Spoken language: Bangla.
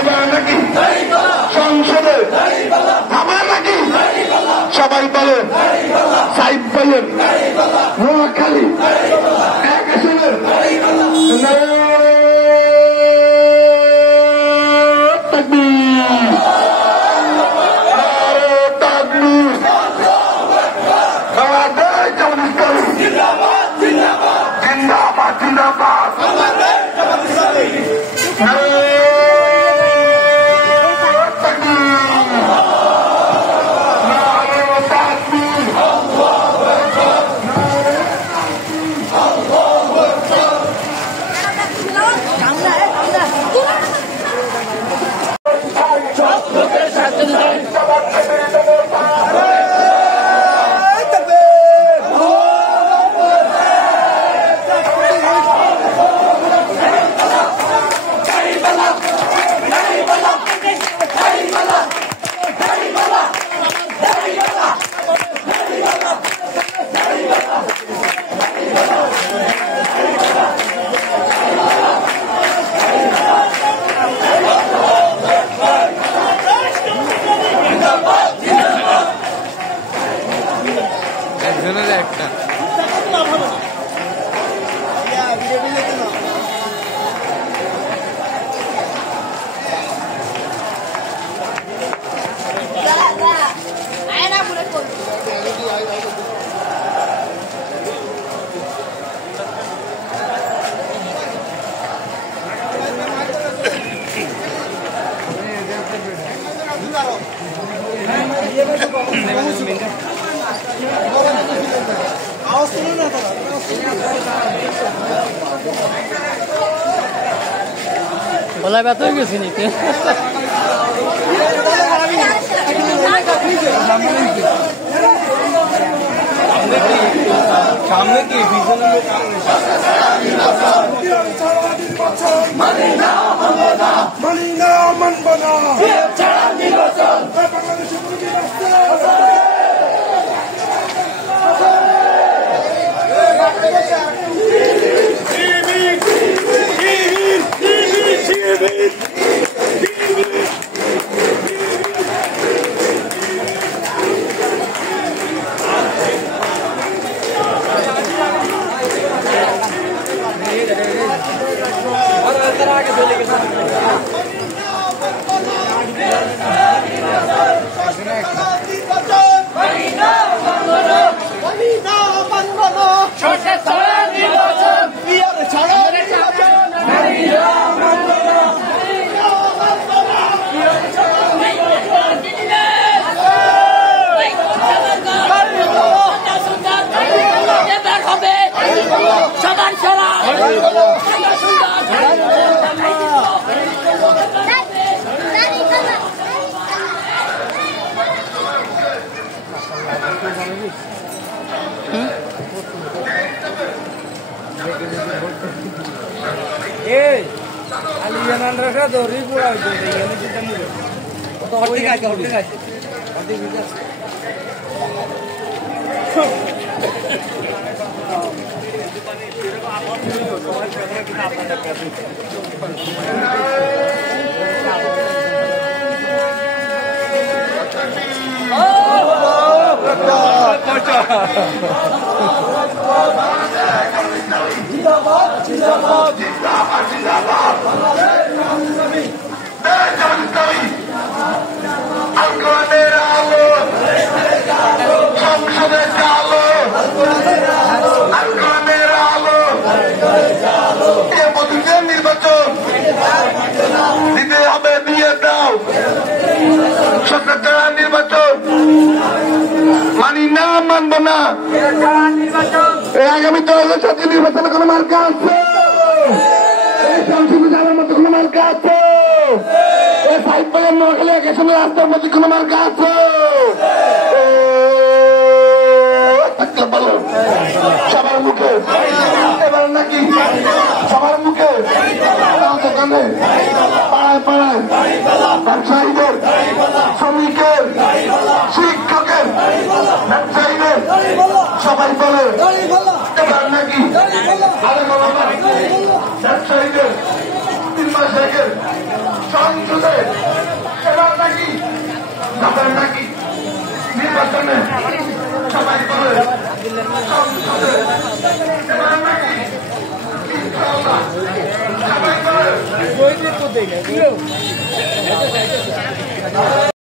এবার নাকি সংসদে আমার নাকি সবাই বলে সাইব বলেন নোয়াখালী এক আসনের বলা ব্যথা হয়ে গেছে নিতে সামনে কি নির্বাচন দিতে হবে, দিয়ে দাও সরকার নির্বাচন মানি না, মানব না। আগামী 2007 নির্বাচনে কোন মার্কা আছে? সংসদে যাওয়ার মতো কোন মার্কা আছে? সাইড বাজার নোয়াখালী একের সঙ্গে রাস্তার মধ্যে কোন মার্কা আছে? সবার মুখে এবার নাকি সবার মুখে দোকানে পাড়ায় পাড়ায় ব্যবসায়ীদের, শ্রমিকের, শিক্ষকের, ব্যবসায়ীদের সবাই বলে এবার নাকি ব্যবসায়ীদের 3 মাস আগের সংসদে এবার নাকি যাবেন নাকি নির্বাচনে সবাই বলে সংসদে এবার নাকি ইনশাআল্লাহ সবাই বলে